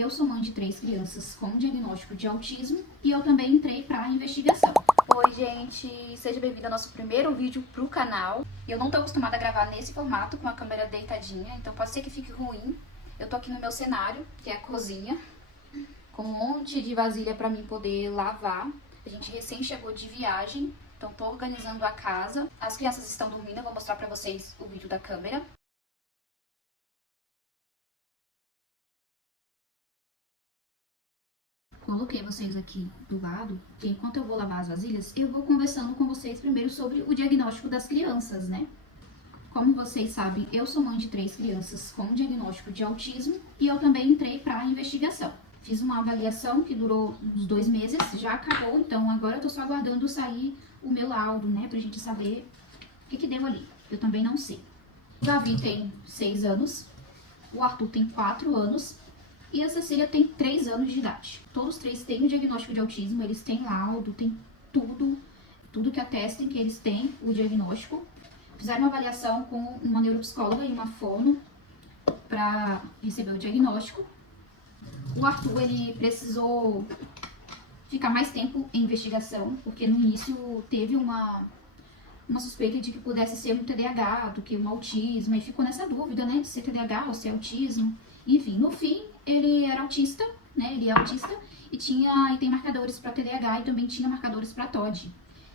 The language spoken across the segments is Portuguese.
eu sou mãe de 3 crianças com diagnóstico de autismo e eu também entrei para a investigação. Oi, gente, seja bem-vindo ao nosso primeiro vídeo pro canal. Eu não tô acostumada a gravar nesse formato, com a câmera deitadinha, então pode ser que fique ruim. Eu tô aqui no meu cenário, que é a cozinha, com um monte de vasilha para mim poder lavar. A gente recém chegou de viagem, então tô organizando a casa. As crianças estão dormindo, eu vou mostrar para vocês o vídeo da câmera. Coloquei vocês aqui do lado, que enquanto eu vou lavar as vasilhas, eu vou conversando com vocês primeiro sobre o diagnóstico das crianças, né? Como vocês sabem, eu sou mãe de 3 crianças com diagnóstico de autismo e eu também entrei para a investigação. Fiz uma avaliação que durou uns 2 meses, já acabou, então agora eu tô só aguardando sair o meu laudo, né? Pra gente saber o que deu ali. Eu também não sei. O Davi tem 6 anos, o Arthur tem 4 anos, e a Cecília tem 3 anos de idade. Todos 3 têm o diagnóstico de autismo, eles têm laudo, tem tudo que atestem que eles têm o diagnóstico. Fizeram uma avaliação com uma neuropsicóloga e uma fono para receber o diagnóstico. O Arthur, ele precisou ficar mais tempo em investigação, porque no início teve uma suspeita de que pudesse ser um TDAH do que um autismo, e ficou nessa dúvida, né, de ser TDAH ou ser autismo. Enfim, no fim, ele era autista, né, ele é autista, e tem marcadores para TDAH e também tinha marcadores para TOD,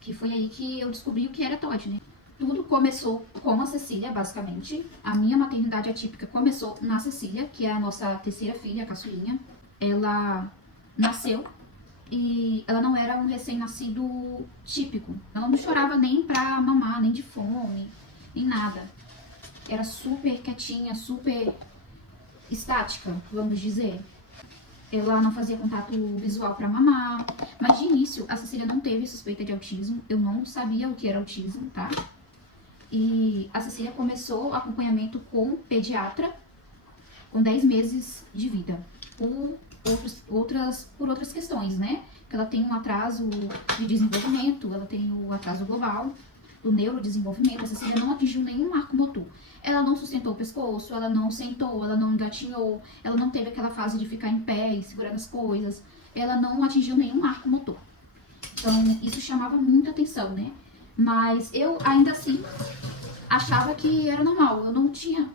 que foi aí que eu descobri o que era TOD, né. Tudo começou com a Cecília, basicamente. A minha maternidade atípica começou na Cecília, que é a nossa terceira filha, a caçulinha. Ela nasceu e ela não era um recém-nascido típico. Ela não chorava nem pra mamar, nem de fome, nem nada. Era super quietinha, super estática, vamos dizer. Ela não fazia contato visual pra mamar. Mas de início, a Cecília não teve suspeita de autismo. Eu não sabia o que era autismo, tá? E a Cecília começou o acompanhamento com o pediatra com 10 meses de vida. Por outras questões, né? Que ela tem um atraso de desenvolvimento, ela tem o atraso global, o neurodesenvolvimento. A Cecília não atingiu nenhum marco motor. Ela não sustentou o pescoço, ela não sentou, ela não engatinhou, ela não teve aquela fase de ficar em pé e segurando as coisas. Ela não atingiu nenhum marco motor. Então, isso chamava muita atenção, né? Mas eu, ainda assim, achava que era normal. Eu não tinha...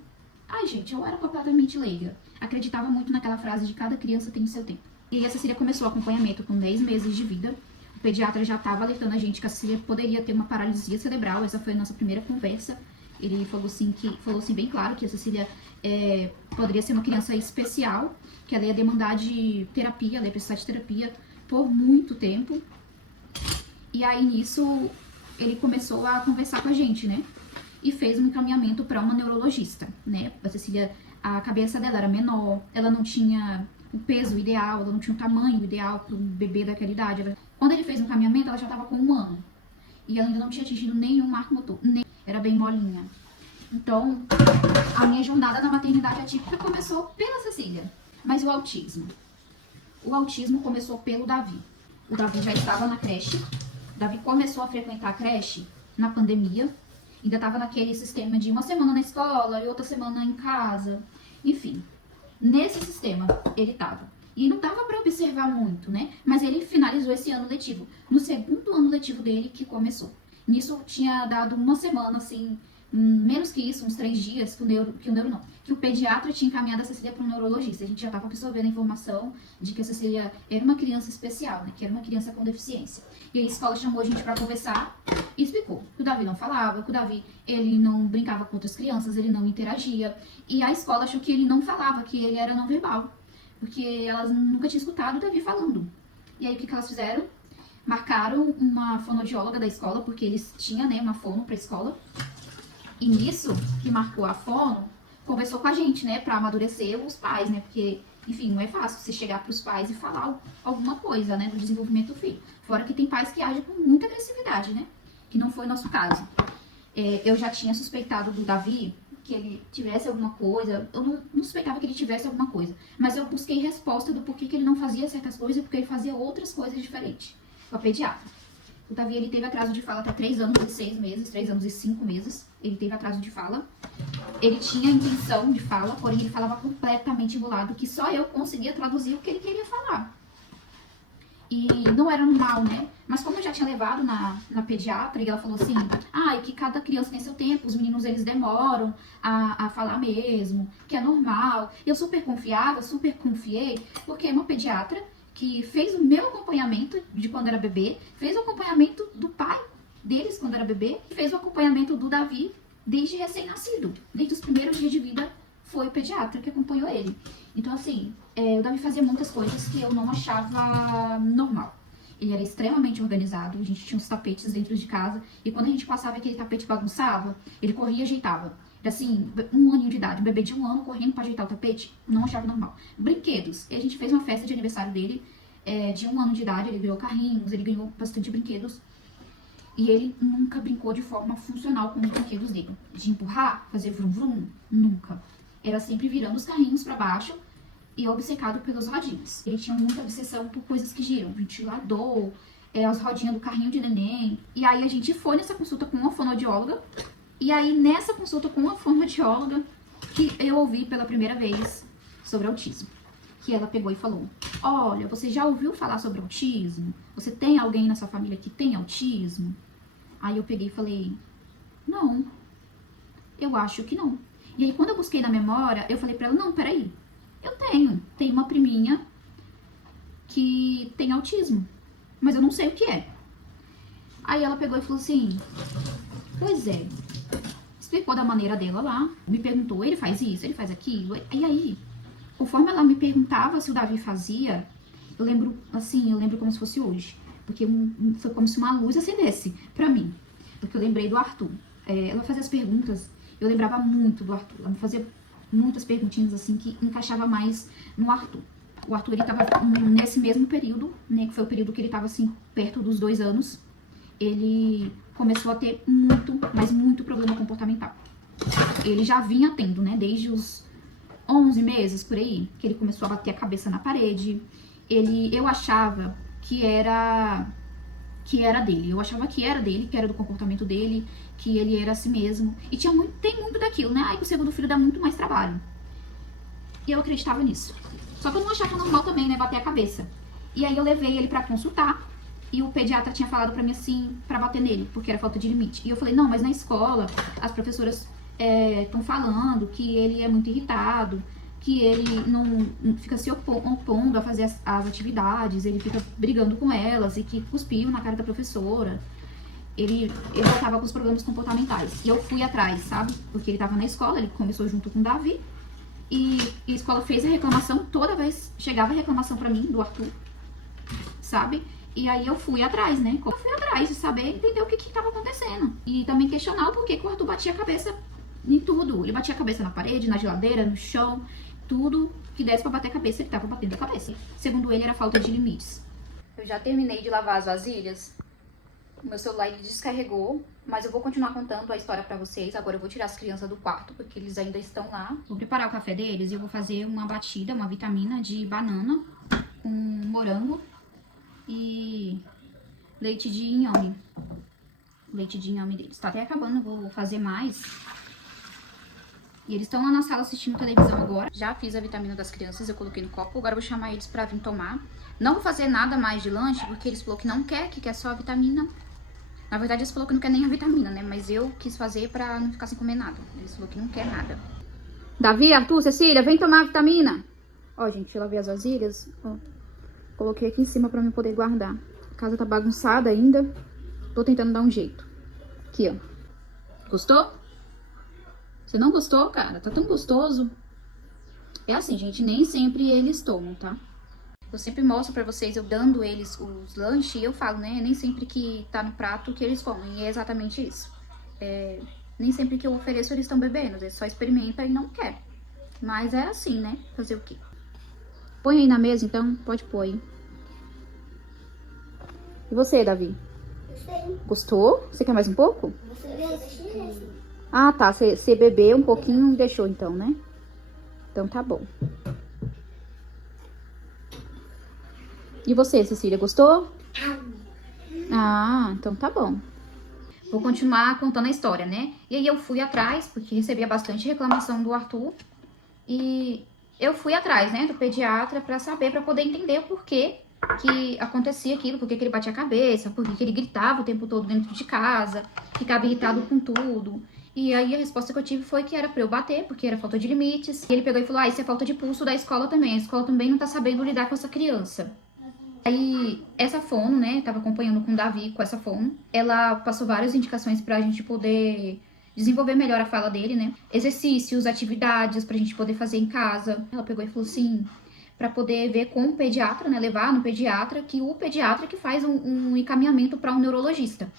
Ai, gente, eu era completamente leiga. Acreditava muito naquela frase de cada criança tem o seu tempo. E a Cecília começou o acompanhamento com 10 meses de vida. O pediatra já estava alertando a gente que a Cecília poderia ter uma paralisia cerebral. Essa foi a nossa primeira conversa. Ele falou assim bem claro que a Cecília poderia ser uma criança especial, que ela ia demandar de terapia, ela ia precisar de terapia por muito tempo. E aí, nisso, ele começou a conversar com a gente, né? E fez um encaminhamento para uma neurologista, né? A Cecília, a cabeça dela era menor, ela não tinha o peso ideal, ela não tinha o tamanho ideal para um bebê daquela idade. Quando ele fez o encaminhamento, ela já estava com 1 ano. E ela ainda não tinha atingido nenhum marco motor, era bem molinha. Então, a minha jornada na maternidade atípica começou pela Cecília. Mas o autismo? O autismo começou pelo Davi. O Davi já estava na creche. O Davi começou a frequentar a creche na pandemia. Ainda estava naquele sistema de 1 semana na escola e outra semana em casa. Enfim, nesse sistema ele estava. E não dava para observar muito, né? Mas ele finalizou esse ano letivo. No segundo ano letivo dele que começou. Nisso tinha dado 1 semana, assim, menos que isso, uns 3 dias, que o pediatra tinha encaminhado a Cecília para um neurologista. A gente já estava absorvendo a informação de que a Cecília era uma criança especial, né? Que era uma criança com deficiência. E aí a escola chamou a gente para conversar e explicou que o Davi não falava, que o Davi, ele não brincava com outras crianças, ele não interagia. E a escola achou que ele não falava, que ele era não verbal, porque elas nunca tinham escutado o Davi falando. E aí o que elas fizeram? Marcaram uma fonoaudióloga da escola, porque eles tinham, né, uma fono para a escola. E nisso, que marcou a fono, conversou com a gente, né, pra amadurecer os pais, né, porque, enfim, não é fácil você chegar pros pais e falar alguma coisa, né, do desenvolvimento do filho. Fora que tem pais que agem com muita agressividade, né, que não foi o nosso caso. Eu já tinha suspeitado do Davi que ele tivesse alguma coisa, eu não suspeitava que ele tivesse alguma coisa, mas eu busquei resposta do porquê que ele não fazia certas coisas e porque ele fazia outras coisas diferentes com a pediatra. O Davi, ele teve atraso de fala até 3 anos e 6 meses, 3 anos e 5 meses. Ele teve atraso de fala. Ele tinha intenção de fala, porém ele falava completamente embolado, que só eu conseguia traduzir o que ele queria falar. E não era normal, né? Mas como eu já tinha levado na pediatra, e ela falou assim, que cada criança tem seu tempo, os meninos, eles demoram a falar mesmo, que é normal. Eu super confiava, super confiei, porque é uma pediatra que fez o meu acompanhamento de quando era bebê, fez o acompanhamento do pai deles quando era bebê, e fez o acompanhamento do Davi desde recém-nascido. Desde os primeiros dias de vida foi o pediatra que acompanhou ele. Então, assim, o Davi fazia muitas coisas que eu não achava normal. Ele era extremamente organizado, a gente tinha uns tapetes dentro de casa, e quando a gente passava aquele tapete bagunçava, ele corria e ajeitava. Era assim, 1 aninho de idade, um bebê de 1 ano correndo pra ajeitar o tapete, não achava normal. Brinquedos, e a gente fez uma festa de aniversário dele, de 1 ano de idade, ele ganhou carrinhos, ele ganhou bastante brinquedos, e ele nunca brincou de forma funcional com os brinquedos dele. De empurrar, fazer vrum vrum, nunca. Era sempre virando os carrinhos pra baixo e obcecado pelas rodinhas. Ele tinha muita obsessão por coisas que giram, ventilador, as rodinhas do carrinho de neném. E aí a gente foi nessa consulta com uma fonoaudióloga. E aí nessa consulta com uma fonoaudióloga que eu ouvi pela primeira vez sobre autismo. Que ela pegou e falou, olha, você já ouviu falar sobre autismo? Você tem alguém na sua família que tem autismo? Aí eu peguei e falei, não, eu acho que não. E aí quando eu busquei na memória, eu falei pra ela, não, peraí, eu tenho uma priminha que tem autismo, mas eu não sei o que é. Aí ela pegou e falou assim, pois é, explicou da maneira dela lá, me perguntou, ele faz isso, ele faz aquilo, e aí, conforme ela me perguntava se o Davi fazia, eu lembro como se fosse hoje, porque foi como se uma luz acendesse pra mim, porque eu lembrei do Arthur. Ela fazia as perguntas, eu lembrava muito do Arthur, ela me fazia muitas perguntinhas assim que encaixava mais no Arthur. O Arthur, ele tava nesse mesmo período, né, que foi o período que ele tava assim, perto dos 2 anos, ele começou a ter muito, mas muito problema comportamental. Ele já vinha tendo, né, desde os 11 meses, por aí, que ele começou a bater a cabeça na parede. Eu achava que era dele. Eu achava que era dele, que era do comportamento dele, que ele era assim mesmo. E tem muito daquilo, né? Ai, que o segundo filho dá muito mais trabalho. E eu acreditava nisso. Só que eu não achava normal também, né? Bater a cabeça. E aí eu levei ele pra consultar. E o pediatra tinha falado pra mim assim, pra bater nele, porque era falta de limite. E eu falei, não, mas na escola, as professoras estão falando que ele é muito irritado, que ele não fica se opondo a fazer as atividades, ele fica brigando com elas e que cuspiu na cara da professora. Ele voltava com os problemas comportamentais. E eu fui atrás, sabe? Porque ele tava na escola, ele começou junto com o Davi. E a escola fez a reclamação, toda vez chegava a reclamação pra mim, do Arthur, sabe? E aí eu fui atrás, né? Eu fui atrás de saber, entender o que tava acontecendo. E também questionar o porquê que o Arthur batia a cabeça em tudo. Ele batia a cabeça na parede, na geladeira, no chão, tudo que desse pra bater a cabeça, ele tava batendo a cabeça. Segundo ele, era falta de limites. Eu já terminei de lavar as vasilhas. O meu celular ele descarregou, mas eu vou continuar contando a história pra vocês. Agora eu vou tirar as crianças do quarto, porque eles ainda estão lá. Vou preparar o café deles e eu vou fazer uma batida, uma vitamina de banana com morango e leite de inhame. Leite de inhame deles. Tá até acabando, eu vou fazer mais. E eles estão lá na sala assistindo televisão agora. Já fiz a vitamina das crianças, eu coloquei no copo. Agora eu vou chamar eles pra vir tomar. Não vou fazer nada mais de lanche, porque eles falaram que não quer, que quer só a vitamina. Na verdade, eles falaram que não quer nem a vitamina, né? Mas eu quis fazer pra não ficar sem comer nada. Eles falaram que não quer nada. Davi, Arthur, Cecília, vem tomar a vitamina. Ó, gente, eu lavei as vasilhas. Ó, coloquei aqui em cima pra mim poder guardar. A casa tá bagunçada ainda. Tô tentando dar um jeito. Aqui, ó. Gostou? Você não gostou, cara? Tá tão gostoso. É assim, gente, nem sempre eles tomam, tá? Eu sempre mostro pra vocês, eu dando eles os lanches, e eu falo, né? Nem sempre que tá no prato que eles comem. E é exatamente isso. Nem sempre que eu ofereço eles estão bebendo. Eles só experimentam e não quer. Mas é assim, né? Fazer o quê? Põe aí na mesa, então. Pode pôr aí. E você, Davi? Gostei. Gostou? Você quer mais um pouco? Gostei. Ah, tá. Você bebeu um pouquinho e deixou, então, né? Então tá bom. E você, Cecília, gostou? Ah, então tá bom. Vou continuar contando a história, né? E aí eu fui atrás, porque recebia bastante reclamação do Arthur. E eu fui atrás, né, do pediatra pra saber, pra poder entender o porquê que acontecia aquilo, por que ele batia a cabeça, por que ele gritava o tempo todo dentro de casa, ficava irritado com tudo. E aí a resposta que eu tive foi que era pra eu bater, porque era falta de limites. E ele pegou e falou, isso é falta de pulso da escola também. A escola também não tá sabendo lidar com essa criança. Aí, essa fono, né, tava acompanhando com o Davi, com essa fono, ela passou várias indicações pra gente poder desenvolver melhor a fala dele, né? Exercícios, atividades pra gente poder fazer em casa. Ela pegou e falou assim, pra poder ver com o pediatra, né, levar no pediatra, que o pediatra que faz um encaminhamento pra um neurologista.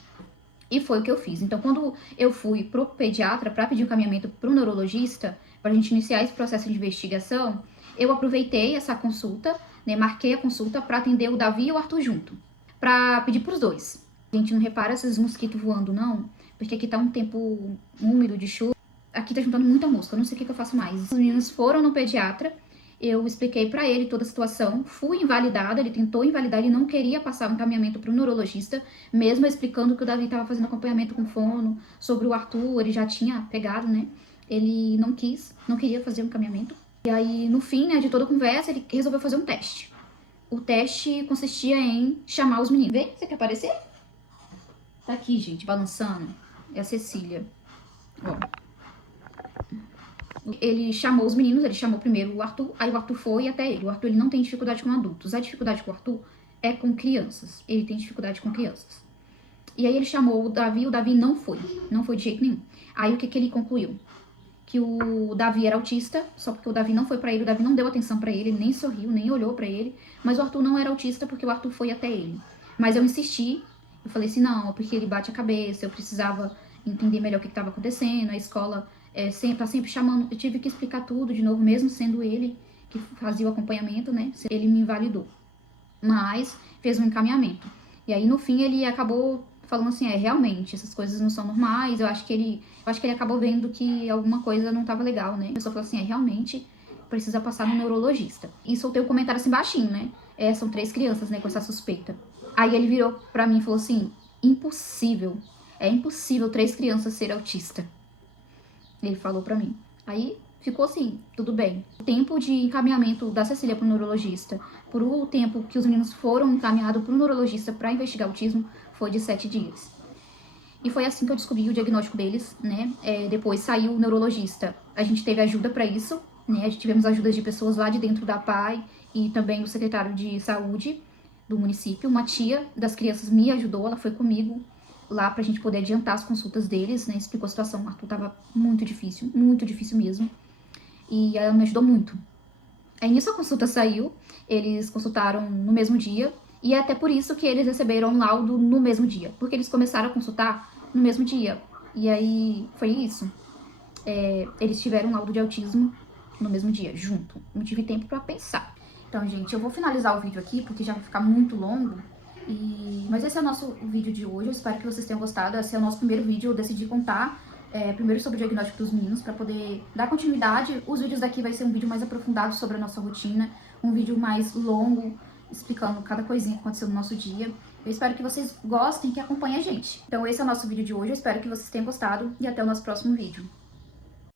E foi o que eu fiz. Então, quando eu fui pro pediatra pra pedir um encaminhamento pro neurologista, pra gente iniciar esse processo de investigação, eu aproveitei essa consulta, né, marquei a consulta pra atender o Davi e o Arthur junto, pra pedir pros dois. A gente não repara esses mosquitos voando, não, porque aqui tá um tempo úmido de chuva. Aqui tá juntando muita mosca, eu não sei o que eu faço mais. Os meninos foram no pediatra, eu expliquei pra ele toda a situação, fui invalidada, ele tentou invalidar, ele não queria passar o encaminhamento pro neurologista, mesmo explicando que o Davi tava fazendo acompanhamento com fono, sobre o Arthur, ele já tinha pegado, né? Ele não quis, não queria fazer o encaminhamento. E aí, no fim, né, de toda a conversa, ele resolveu fazer um teste. O teste consistia em chamar os meninos. Vem, você quer aparecer? Tá aqui, gente, balançando. É a Cecília. Ó. Ele chamou os meninos, ele chamou primeiro o Arthur, aí o Arthur foi até ele. O Arthur, ele não tem dificuldade com adultos. A dificuldade com o Arthur é com crianças. Ele tem dificuldade com crianças. E aí ele chamou o Davi não foi de jeito nenhum. Aí o que ele concluiu? Que o Davi era autista, só porque o Davi não foi pra ele, o Davi não deu atenção pra ele, nem sorriu, nem olhou pra ele, mas o Arthur não era autista porque o Arthur foi até ele. Mas eu insisti, eu falei assim, não, porque ele bate a cabeça, eu precisava entender melhor o que estava acontecendo, a escola tá sempre chamando, eu tive que explicar tudo de novo, mesmo sendo ele que fazia o acompanhamamento, né, ele me invalidou, mas fez um encaminhamento. E aí no fim ele acabou falando assim, realmente, essas coisas não são normais, eu acho que ele acabou vendo que alguma coisa não tava legal, né? A pessoa falou assim, realmente precisa passar no neurologista. E soltei um comentário assim baixinho, né? São 3 crianças, né, com essa suspeita. Aí ele virou pra mim e falou assim, impossível, é impossível 3 crianças ser autista. Ele falou pra mim. Aí ficou assim, tudo bem. O tempo de encaminhamento da Cecília pro neurologista, por o tempo que os meninos foram encaminhados pro neurologista pra investigar autismo, foi de 7 dias. E foi assim que eu descobri o diagnóstico deles, né? Depois saiu o neurologista. A gente teve ajuda pra isso, né? Tivemos ajudas de pessoas lá de dentro da PAI e também o secretário de saúde do município. Uma tia das crianças me ajudou, ela foi comigo lá pra gente poder adiantar as consultas deles, né? Explicou a situação. O Arthur tava muito difícil mesmo. E ela me ajudou muito. Aí nisso a consulta saiu, eles consultaram no mesmo dia, e é até por isso que eles receberam um laudo no mesmo dia, porque eles começaram a consultar no mesmo dia. E aí foi isso. Eles tiveram um laudo de autismo no mesmo dia, junto. Não tive tempo pra pensar. Então, gente, eu vou finalizar o vídeo aqui, porque já vai ficar muito longo. Mas esse é o nosso vídeo de hoje, eu espero que vocês tenham gostado. Esse é o nosso primeiro vídeo, eu decidi contar primeiro sobre o diagnóstico dos meninos, para poder dar continuidade. Os vídeos daqui vai ser um vídeo mais aprofundado sobre a nossa rotina, um vídeo mais longo, explicando cada coisinha que aconteceu no nosso dia. Eu espero que vocês gostem, que acompanhem a gente. Então esse é o nosso vídeo de hoje, eu espero que vocês tenham gostado e até o nosso próximo vídeo.